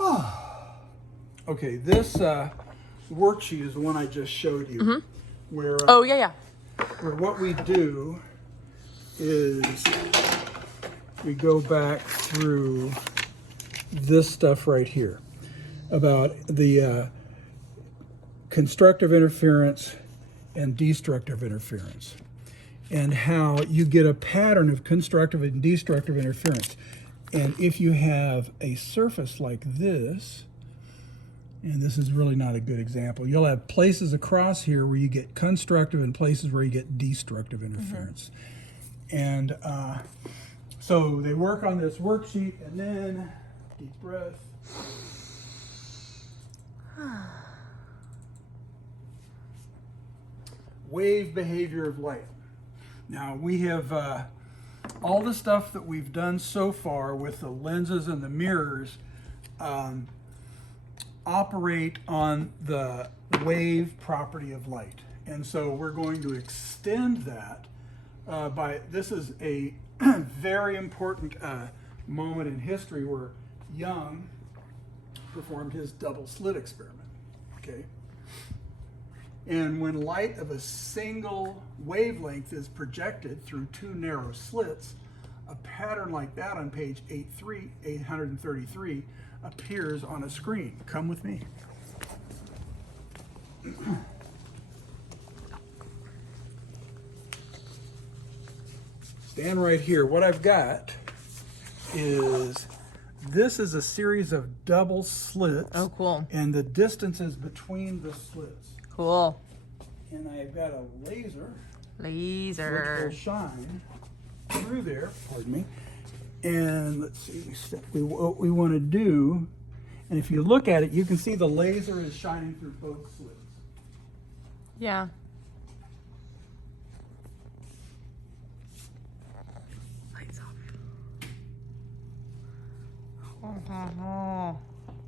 Okay, this worksheet is the one I just showed you. Where Oh, yeah. where what we do is we go back through this stuff right here about the constructive interference and destructive interference, and how you get a pattern of constructive and destructive interference. And if you have a surface like this, and this is really not a good example, you'll have places across here where you get constructive and places where you get destructive interference. And so they work on this worksheet, and then, deep breath. Wave behavior of light. Now we have all the stuff that we've done so far with the lenses and the mirrors operate on the wave property of light. And so we're going to extend that this is a very important moment in history where Young performed his double slit experiment, okay? And when light of a single wavelength is projected through two narrow slits, a pattern like that on page 833 appears on a screen. Come with me. Stand right here. What I've got is, this is a series of double slits. Oh, cool. And the distances between the slits. Cool. And I've got a laser. Which Laser. will shine through there, pardon me. And let's see, what we want to do, and if you look at it, you can see the laser is shining through both slits. Yeah. Lights off.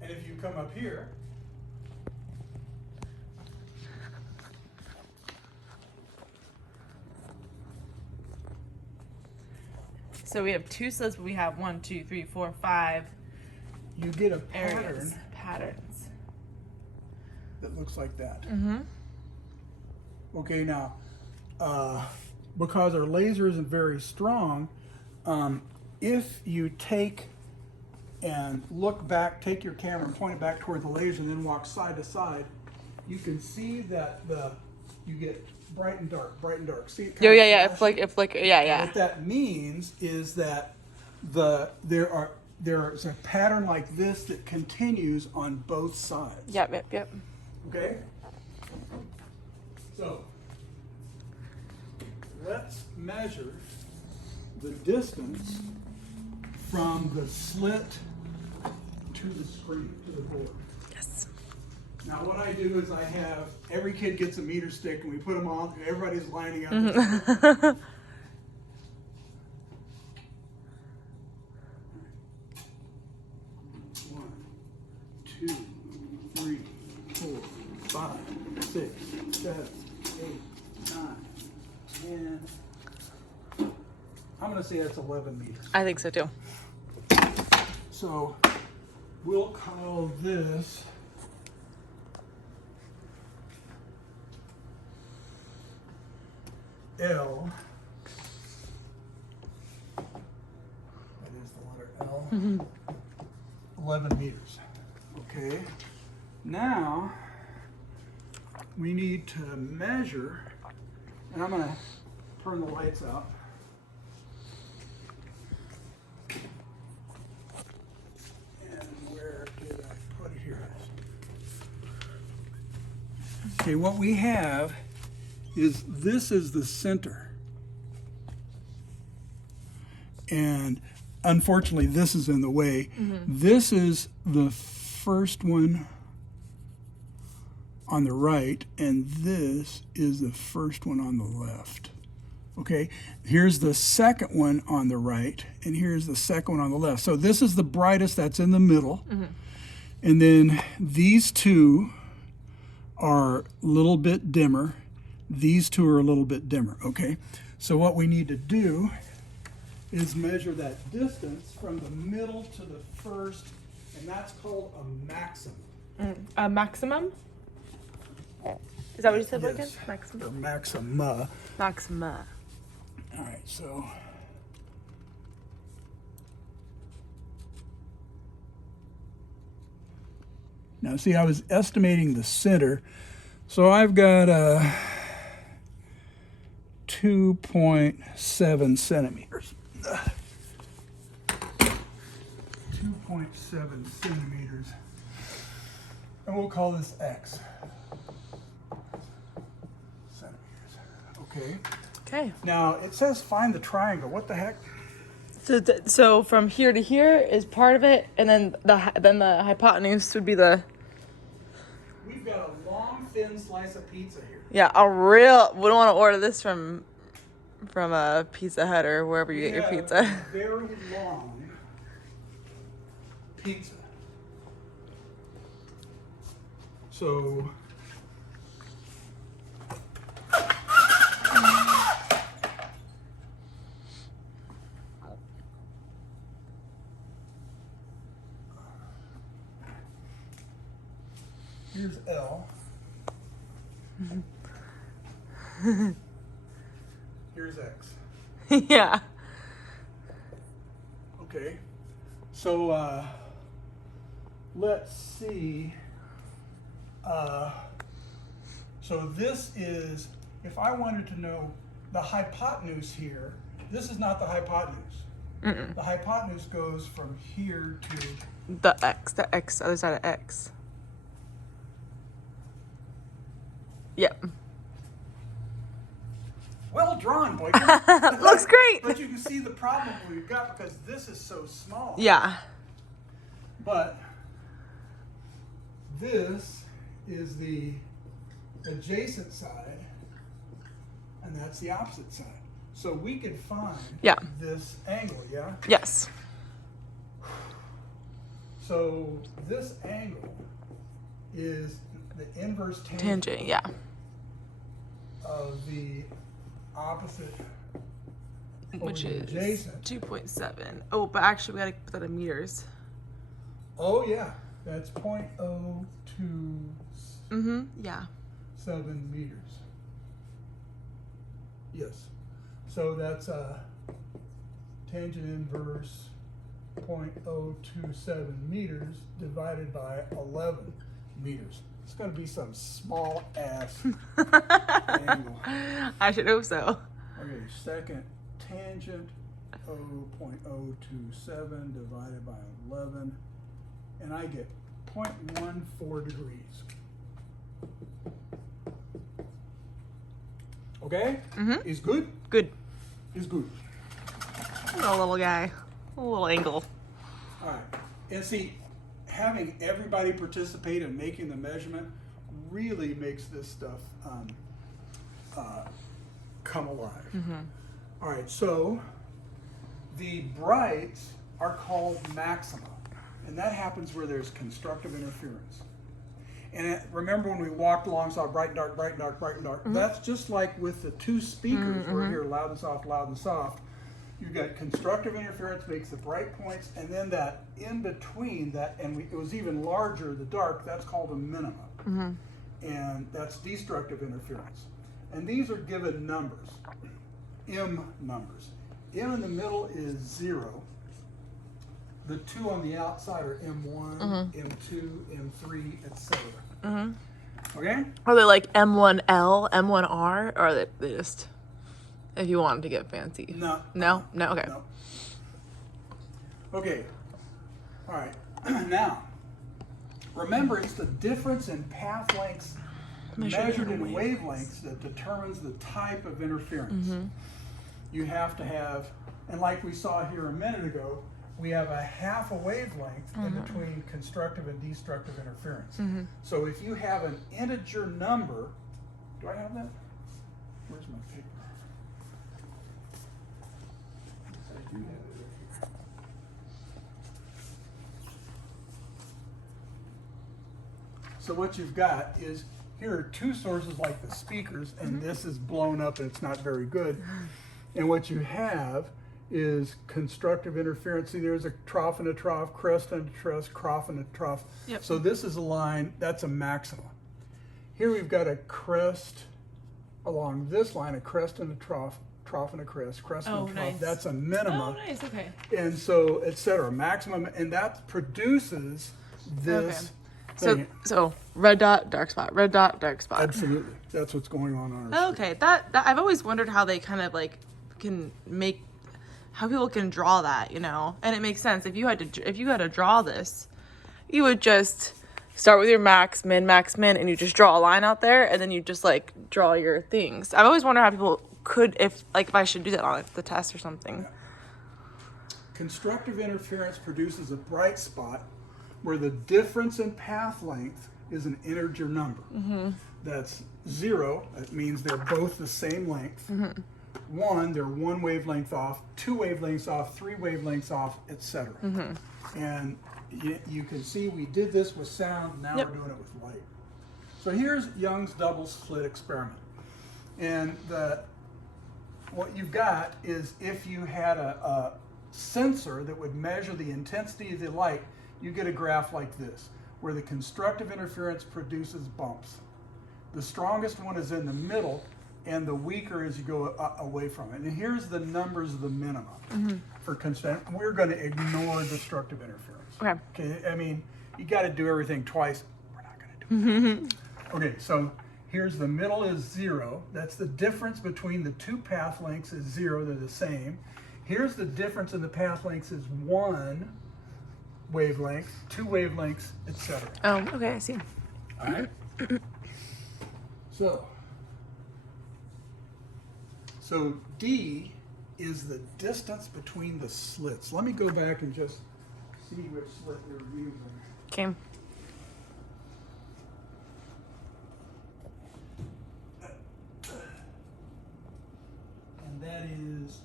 And if you come up here, So we have two slits, but we have 1, 2, 3, 4, 5 you get a areas. pattern Patterns. that looks like that. Mm-hmm. Okay, now, because our laser isn't very strong, if you take and look back, take your camera and point it back toward the laser and then walk side to side, you can see that you get bright and dark, bright and dark. See it? Yeah. If like, yeah. What that means is that there's a pattern like this that continues on both sides. Yep. Okay? So, let's measure the distance from the slit to the screen, to the board. Yes. Now what I do is I have, every kid gets a meter stick and we put them on, everybody's lining up. Mm-hmm. 1, 2, 3, 4, 5, 6, 7, 8, 9, 10. I'm going to say that's 11 meters. I think so too. So we'll call this L. That is the letter L. 11 meters. Okay. Now we need to measure, and I'm going to turn the lights out. Okay, what we have is, this is the center. And unfortunately, this is in the way. This is the first one on the right, and this is the first one on the left. Okay, here's the second one on the right, and here's the second one on the left. So this is the brightest, that's in the middle. And then these two are a little bit dimmer. These two are a little bit dimmer, okay? So what we need to do is measure that distance from the middle to the first and that's called a maximum. A maximum? Is that what you said, Yes. Lincoln? Maximum. Or maxima. Maxima. All right, so now see, I was estimating the center, so I've got 2.7 centimeters. 2.7 centimeters, and we'll call this X centimeters. Okay. Okay. Now it says find the triangle. What the heck? So from here to here is part of it, and then the hypotenuse would be the. We've got a long, thin slice of pizza here. Yeah, a real. We don't want to order this from a Pizza Hut or wherever you get your pizza. A very long pizza. So here's L. Here's X. Yeah. Okay. So let's see. So this is, if I wanted to know the hypotenuse here, this is not the hypotenuse. The hypotenuse goes from here to The X, other side of X. Yep. well drawn, boy. Looks great. But you can see the problem we've got because this is so small. Yeah. But this is the adjacent side, and that's the opposite side. So we could find this angle, yeah? Yes. So this angle is the inverse Tangent, yeah. of the opposite Which over the is adjacent. 2.7. Oh, but actually we gotta put that in meters. Oh yeah, that's 0.027 Yeah. meters. Yes. So that's a tangent inverse 0.027 meters divided by 11 meters. It's going to be some small ass angle. I should hope so. Okay, second tangent 0.027 divided by 11, and I get 0.14 degrees. Okay? Is good? Good. Is good. A little guy. A little angle. All right. And see, having everybody participate in making the measurement really makes this stuff come alive. All right, so the brights are called maxima, and that happens where there's constructive interference. And remember when we walked along, saw bright and dark, bright and dark, bright and dark. That's just like with the two speakers. We're here loud and soft, loud and soft. You've got constructive interference makes the bright points, and then that in between that, and it was even larger, the dark, that's called a minima. And that's destructive interference. And these are given numbers, M numbers. M in the middle is 0. The two on the outside are M1, M2, M3, etc. Okay? Are they like M1L, M1R, or are they just, if you wanted to get fancy? No. No? No? Okay. No. Okay. All right. Now, remember, it's the difference in path lengths measured in wavelengths that determines the type of interference. You have to have, and like we saw here a minute ago, we have a half a wavelength in between constructive and destructive interference. So if you have an integer number, do I have that? Where's my paper? I do have it. So what you've got is, here are two sources like the speakers, and this is blown up and it's not very good. And what you have is constructive interference. See, there's a trough and a trough, crest and a crest, trough and a trough. Yep. So this is a line, that's a maximum. Here we've got a crest along this line, a crest and a trough, trough and a crest, crest and a trough. Nice. That's a minimum. Oh, nice. Okay. And so, et cetera, maximum, and that produces this thing. So red dot, dark spot, red dot, dark spot. Absolutely. That's what's going on our Okay, that I've always wondered how they kind of like can make, how people can draw that, you know, and it makes sense. If you had to draw this, you would just start with your max, min, and you just draw a line out there, and then you just like draw your things. I've always wondered how people could, if I should do that on like, the test or something. Constructive interference produces a bright spot where the difference in path length is an integer number. That's 0, that means they're both the same length. 1, they're one wavelength off, 2 wavelengths off, 3 wavelengths off, etc. And you can see we did this with sound, now we're doing it with light. So here's Young's double slit experiment. And what you've got is, if you had a sensor that would measure the intensity of the light, you get a graph like this, where the constructive interference produces bumps. The strongest one is in the middle, and the weaker as you go away from it. And here's the numbers of the minimum for constructive. We're going to ignore destructive interference. Okay. I mean, you got to do everything twice. We're not going to do it. Okay, so here's the middle is 0. That's the difference between the two path lengths is 0. They're the same. Here's the difference in the path lengths is 1 wavelength, 2 wavelengths, etc. Oh, okay, I see. All right. So D is the distance between the slits. Let me go back and just see which slit we're using. Okay. And that is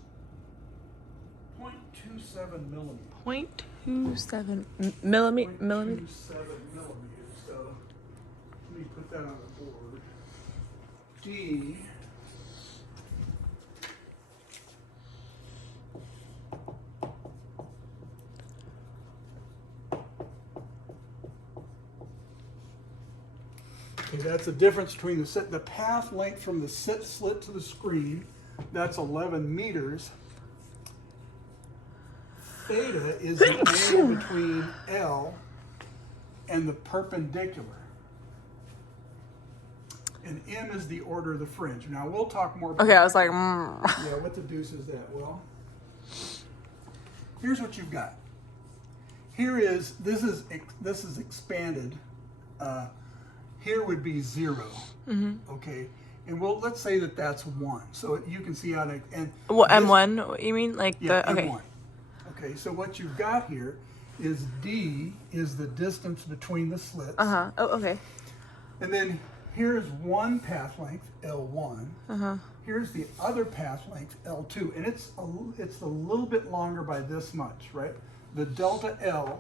0.27 millimeters. 0.27 millimeter. 0.27 millimeters. So let me put that on the board. D that's the difference between the path length from the slit to the screen. That's 11 meters. Theta is the angle between L and the perpendicular. And M is the order of the fringe. Now we'll talk more about Okay, I was like, yeah, what the deuce is that? Well, here's what you've got. Here is, this is expanded. Here would be 0, okay? And let's say that that's 1. So you can see how to, and what, M1, you mean? Like the, okay. M1. Okay, so what you've got here is D is the distance between the slits. Oh, okay. And then here's one path length, L1. Here's the other path length, L2. And it's a little bit longer by this much, right? The delta L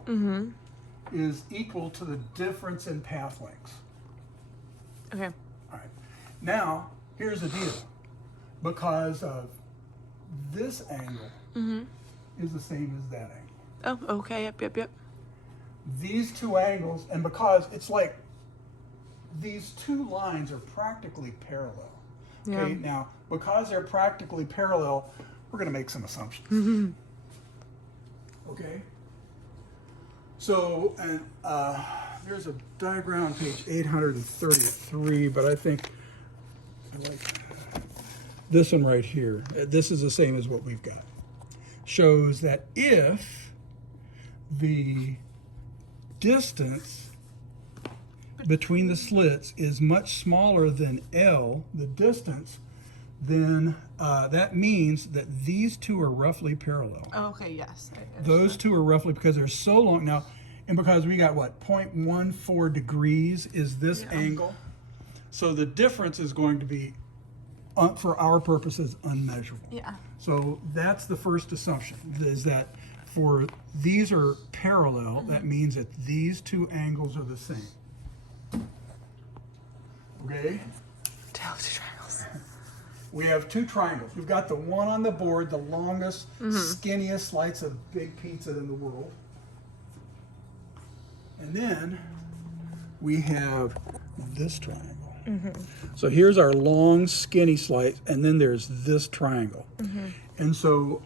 is equal to the difference in path lengths. Okay. All right. Now, here's the deal. Because of this angle is the same as that angle. Oh, okay. Yep. These two angles, and because it's like these two lines are practically parallel. Okay, now because they're practically parallel, we're going to make some assumptions. Okay. So, and there's a diagram on page 833, but I think I like this one right here. This is the same as what we've got. Shows that if the distance between the slits is much smaller than L, the distance, then that means that these two are roughly parallel. Oh, okay, yes. Those two are roughly, because they're so long now, and because we got what, 0.14 degrees is this angle. So the difference is going to be, for our purposes, unmeasurable. Yeah. So that's the first assumption, is that for these are parallel, that means that these two angles are the same. Okay? Two triangles. we have two triangles. We've got the one on the board, the longest, Mm-hmm. skinniest slice of big pizza in the world. And then we have this triangle. Mm-hmm. So here's our long, skinny slice, and then there's this triangle. Mm-hmm. And so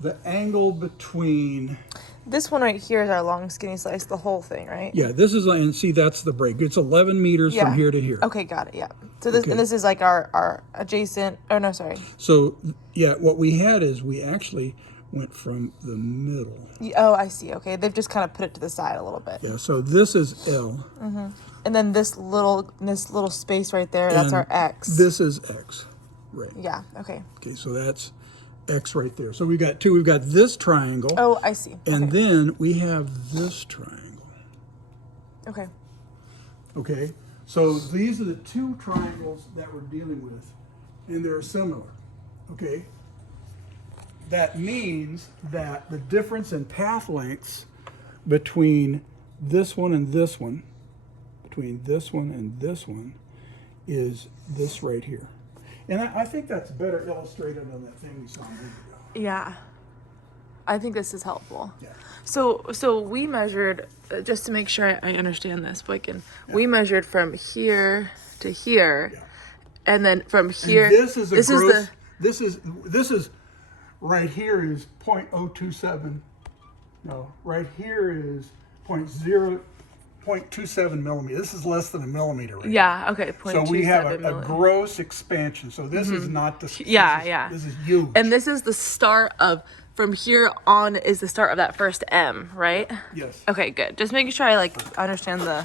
the angle between, This one right here is our long skinny slice, the whole thing, right? yeah, this is, and see, that's the break. It's 11 meters Yeah. from here to here. Okay, got it. Yeah. So this Okay. and this is like our adjacent. Oh no, sorry. So, yeah, what we had is we actually went from the middle. Oh, I see. Okay, they've just kind of put it to the side a little bit. Yeah, so this is L. And then this little space right there, that's and our X. This is X. Right. Yeah. Okay. Okay, so that's X right there. So we've got two. We've got this triangle. Oh, I see. And Okay. then we have this triangle. Okay. Okay, so these are the two triangles that we're dealing with, and they're similar. Okay, that means that the difference in path lengths between this one and this one, between this one and this one, is this right here. And I think that's better illustrated than that thing we saw a minute ago. Yeah. I think this is helpful. Yeah. So we measured, just to make sure I understand this, Boykin, we measured from here to here, Yeah. and then from here. And this is a gross. the This is right here is 0.027. No, right here is 0.27 millimeter. This is less than a millimeter. Right yeah. Okay. So we have a 0.27 gross expansion. So this is not the. Yeah, This is huge. And this is the start of, from here on is the start of that first M, right? Yes. Okay, good. Just making sure I understand the.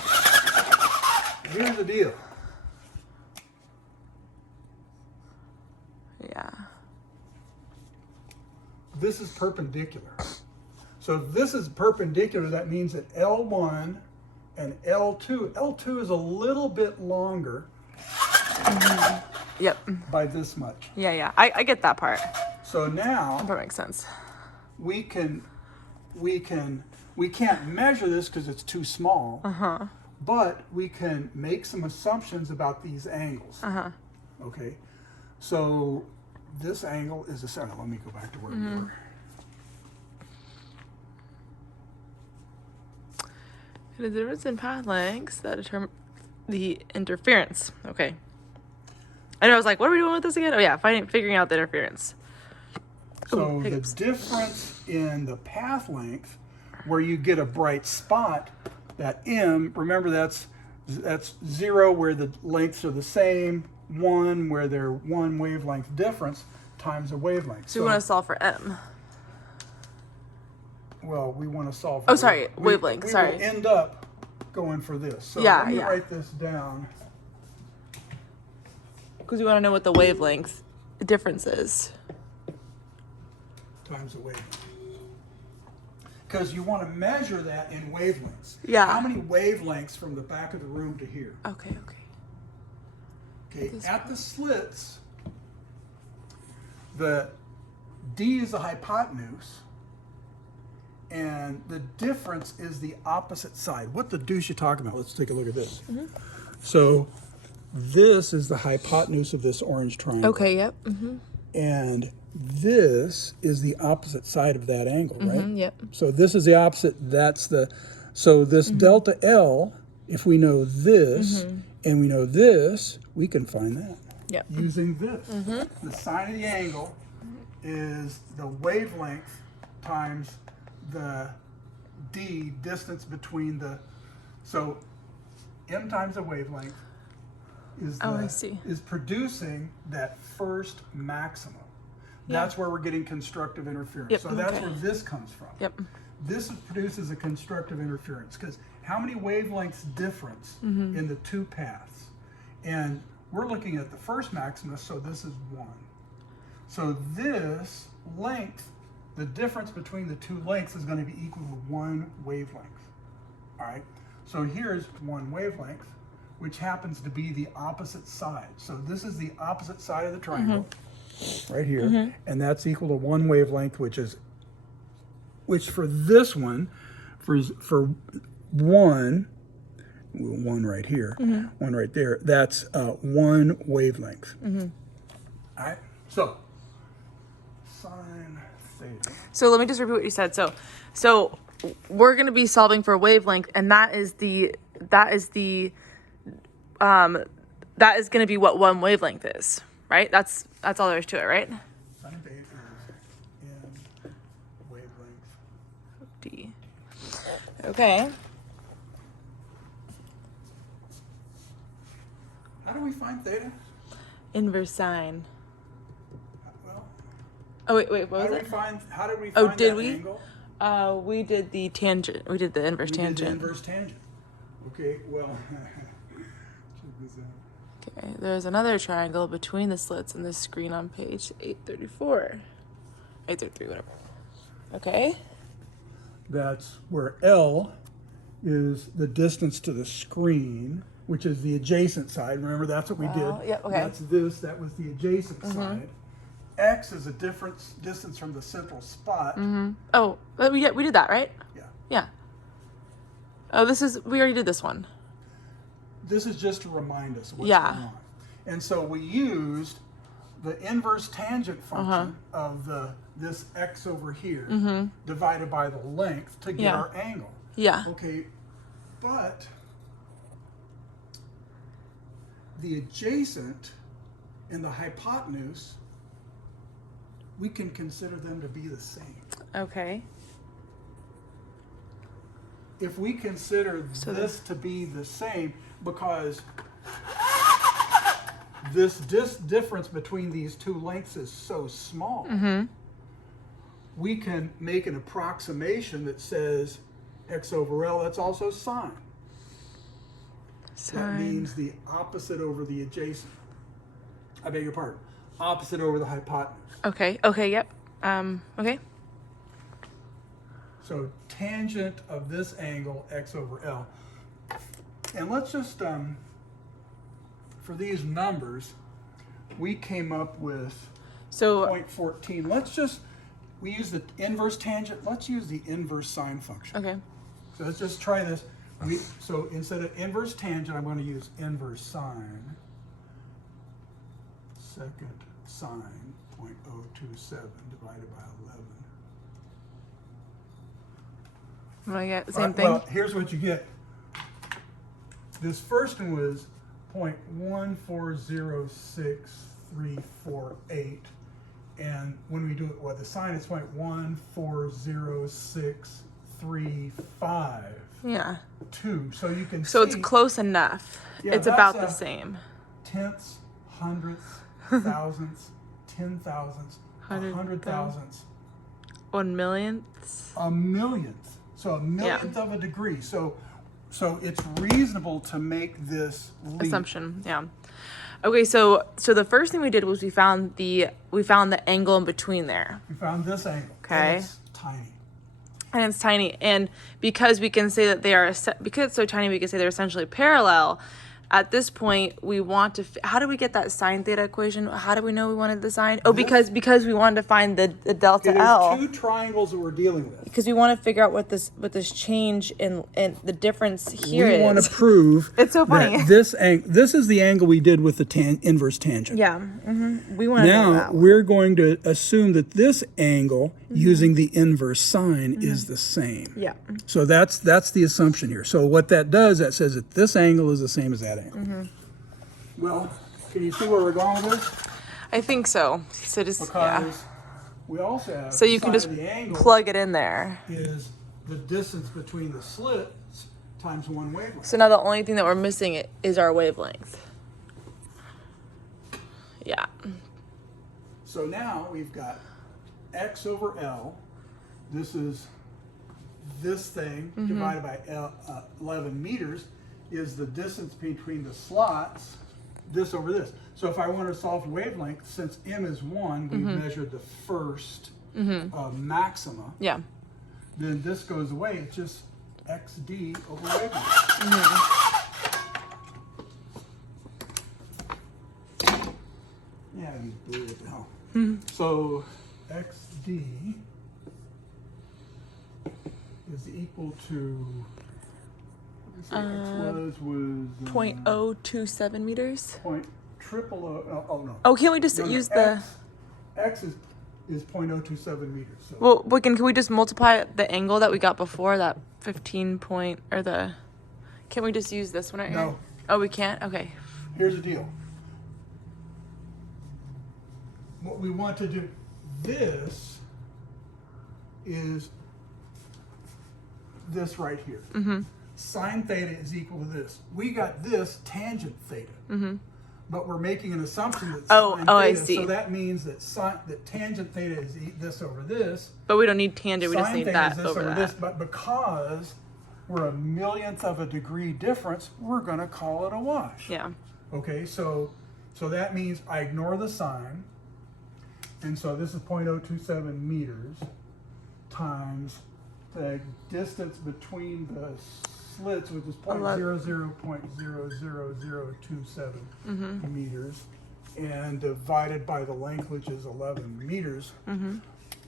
Here's the deal. Yeah. This is perpendicular. So if this is perpendicular, that means that L1 and L2 is a little bit longer Yep. by this much. Yeah. I get that part. So now That makes sense. we can't measure this because it's too small. But we can make some assumptions about these angles. Okay, so this angle is a center. Let me go back to where we were. The difference in path lengths that determine the interference. Okay. I know, I was like, what are we doing with this again? Oh yeah, figuring out the interference. So Ooh, the hiccups. difference in the path length, where you get a bright spot, that M, remember that's 0 where the lengths are the same, 1 where they're one wavelength difference, times a wavelength. So we want to solve for M. Well, we want to solve. Oh, sorry, wavelength, We sorry. will end up going for this. So Yeah, let me yeah. write this down. Because we want to know what the wavelength difference is. Times the wavelength. Because you want to measure that in wavelengths. Yeah. How many wavelengths from the back of the room to here? Okay. Okay, This at the slits, the D is the hypotenuse, and the difference is the opposite side. What the deuce you talking about? Let's take a look at this. So this is the hypotenuse of this orange triangle. Okay, yep. And this is the opposite side of that angle, right? Yep. So this is the opposite, so this delta L, if we know this and we know this, we can find that. Yep. Using this. The sine of the angle is the wavelength times the D, distance between the, so M times the wavelength is Oh, I see. is producing that first maximum. That's where we're getting constructive interference. Yep, So that's okay. where this comes from. Yep. This produces a constructive interference because how many wavelengths difference in the two paths? And we're looking at the first maximus, so this is 1. So this length, the difference between the two lengths is going to be equal to 1 wavelength. All right, so here's 1 wavelength, which happens to be the opposite side. So this is the opposite side of the triangle, right here, and that's equal to 1 wavelength, which for this one, for 1, one right here, one right there. That's one wavelength. All right. So sine theta. So let me just repeat what you said. So we're going to be solving for wavelength, and that is going to be what one wavelength is, right? That's all there is to it, right? Sine theta is in wavelength D. Okay. How do we find theta? Inverse sine. Well, Oh wait, what was how it? did we find Oh, did that we? angle? We did the tangent. We did the inverse We tangent. did the inverse tangent. Okay, well, check this out. Okay, there's another triangle between the slits in this screen on page 834. 833, whatever. Okay. That's where L is the distance to the screen, which is the adjacent side. Remember, that's what we did. Yep, okay. That's this. That was the adjacent side. X is a different distance from the central spot. Oh, we did that, right? Yeah. Yeah. Oh, we already did this one. This is just to remind us what's Yeah. going on. And so we used the inverse tangent function of this x over here divided by the length to get Yeah. our angle. Yeah. Okay, but the adjacent and the hypotenuse, we can consider them to be the same. Okay. If we consider this to be the same, because this difference between these two lengths is so small, we can make an approximation that says x over L, that's also sine. That means the opposite over the adjacent. I beg your pardon. Opposite over the hypotenuse. Okay, yep. Okay. So tangent of this angle, x over L. And let's just, for these numbers, we came up with So 0.14. We use the inverse tangent. Let's use the inverse sine function. okay. So let's just try this. So instead of inverse tangent, I'm going to use inverse sine. Second sine, 0.027 divided by 11. Want to get the same thing? Well, here's what you get. This first one was 0.1406348. And when we do it with the sine, it's 0.1406352. Yeah. So you can So see, it's close enough. Yeah, It's that's about the a- same. tenths, hundredths, thousandths, 10,000ths, Hundred 100,000ths, 1 millionth. a millionth. So a millionth of a degree. So it's reasonable to make this leap. Assumption. Yeah. Okay, so the first thing we did was we found the angle in between there. We found this angle. Okay. And it's tiny. And it's tiny. And because we can say that because it's so tiny, we can say they're essentially parallel. At this point, we want to. How do we get that sine theta equation? How do we know we wanted the sine? Oh, because we wanted to find the delta There's L. two triangles that we're dealing with. Because we want to figure out what this change in the difference here is. We want to prove It's so funny. that this is the angle we did with the inverse tangent. Yeah. We want to know Now that one. we're going to assume that this angle using the inverse sine is the same. Yeah. So that's the assumption here. So what that does, that says that this angle is the same as that angle. Well, can you see where we're going with this? I think so. So just Because we also have So you the can sine just of the angle plug it in there. is the distance between the slits times one wavelength. So now the only thing that we're missing is our wavelength. Yeah. So now we've got x over L. This is this thing divided by 11 meters is the distance between the slots, this over this. So if I want to solve wavelength, since m is 1, we've measured the first maxima, Yeah. then this goes away. It's just xd over wavelength. Yeah, I use blue, what the hell. So xd is equal to Let's see, X was 0.027 meters. oh no. Oh, can't we just No, no, use the... X is 0.027 meters. So Well, can we just multiply the angle that we got before, that 15 point, or the... Can we just use this one right here? No. Oh, we can't? Okay. here's the deal. What we want to do, this is this right here. Mm-hmm. Sine theta is equal to this. We got this tangent theta. Mm-hmm. But we're making an assumption that Oh, sine theta, I see. so that means that that tangent theta is this over this. But we don't need tangent, we just Sine need theta that is this over that. this, but because we're a millionth of a degree difference, we're going to call it a wash. Yeah. Okay, so that means I ignore the sine, and so this is 0.027 meters times the distance between the slits, which is 0.00.00027 meters, and divided by the length, which is 11 meters.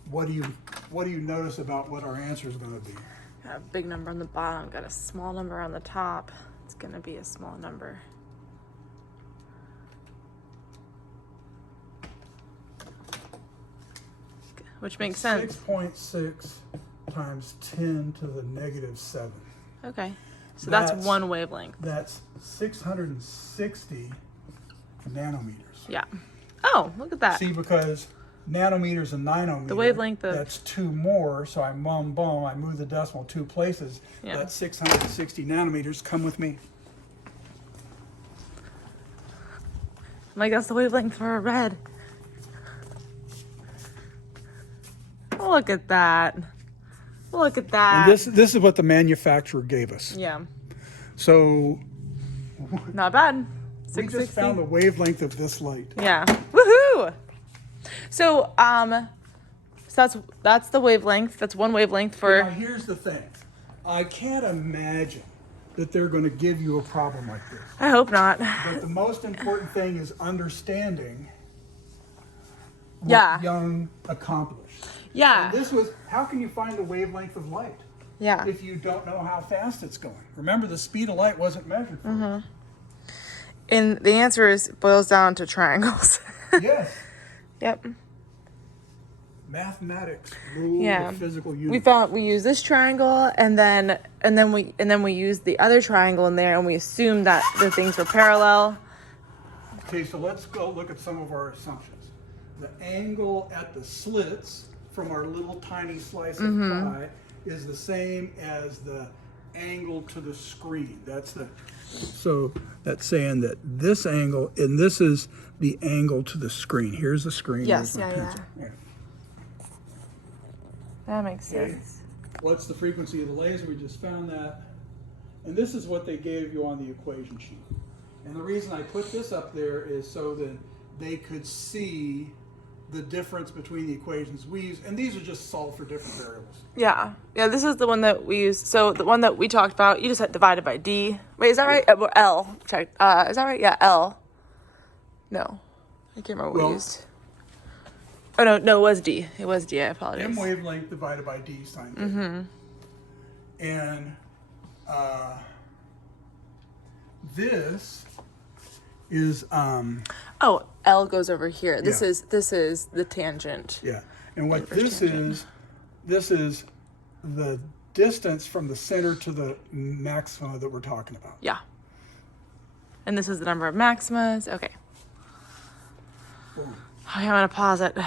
What do you notice about what our answer is going to be? Got a big number on the bottom, got a small number on the top. It's gonna be a small number. Which makes sense. 6.6 times 10 to the negative 7. Okay. So that's That's- one wavelength. That's 660 nanometers. Yeah. Oh, look at that. See, because nanometers and nanometer, The wavelength of- that's 2 more, so I I move the decimal 2 places. Yeah. That's 660 nanometers. Come with me. Like, that's the wavelength for a red. Look at that. Look at that. And this is what the manufacturer gave us. Yeah. So Not bad. we just found the wavelength of this light. Yeah. Woohoo! So, so that's the wavelength. That's one wavelength for... Now here's the thing. I can't imagine that they're going to give you a problem like this. I hope not. But the most important thing is understanding what Yeah. Young accomplished. Yeah. And this was, how can you find the wavelength of light Yeah. if you don't know how fast it's going? Remember, the speed of light wasn't measured for us. And the answer boils down to triangles. Yes. Yep. Mathematics rule Yeah. the physical We universe. we use this triangle, and then we use the other triangle in there, and we assume that the things were parallel. Okay, so let's go look at some of our assumptions. The angle at the slits from our little tiny slice of pie is the same as the angle to the screen. So that's saying that this angle, and this is the angle to the screen. Here's the screen. Yes, here's my yeah, pencil. Yeah. That makes Okay. sense. What's the frequency of the laser? We just found that. And this is what they gave you on the equation sheet. And the reason I put this up there is so that they could see the difference between the equations we use. And these are just solved for different variables. Yeah. Yeah, this is the one that we used. So the one that we talked about, you just had divided by D. Wait, is that right? L. Check. Is that right? Yeah, L. No. I can't remember what we Well- used. Oh, no, it was D. It was D. I apologize. M wavelength divided by D sine theta. And this is Oh, L goes over here. This Yeah. is the tangent. yeah. And what Inverse this is the distance from the center to the maxima that we're talking about. Yeah. And this is the number of maximas. Okay. Boom. Okay, I'm gonna pause it.